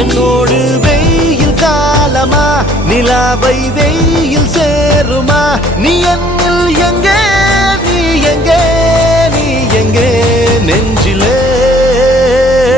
என்னோடு வெயில் காலமா நிலாவை வெயில் சேருமா நீ என்னில் எங்கே நீ எங்கே நீ எங்கே நெஞ்சிலே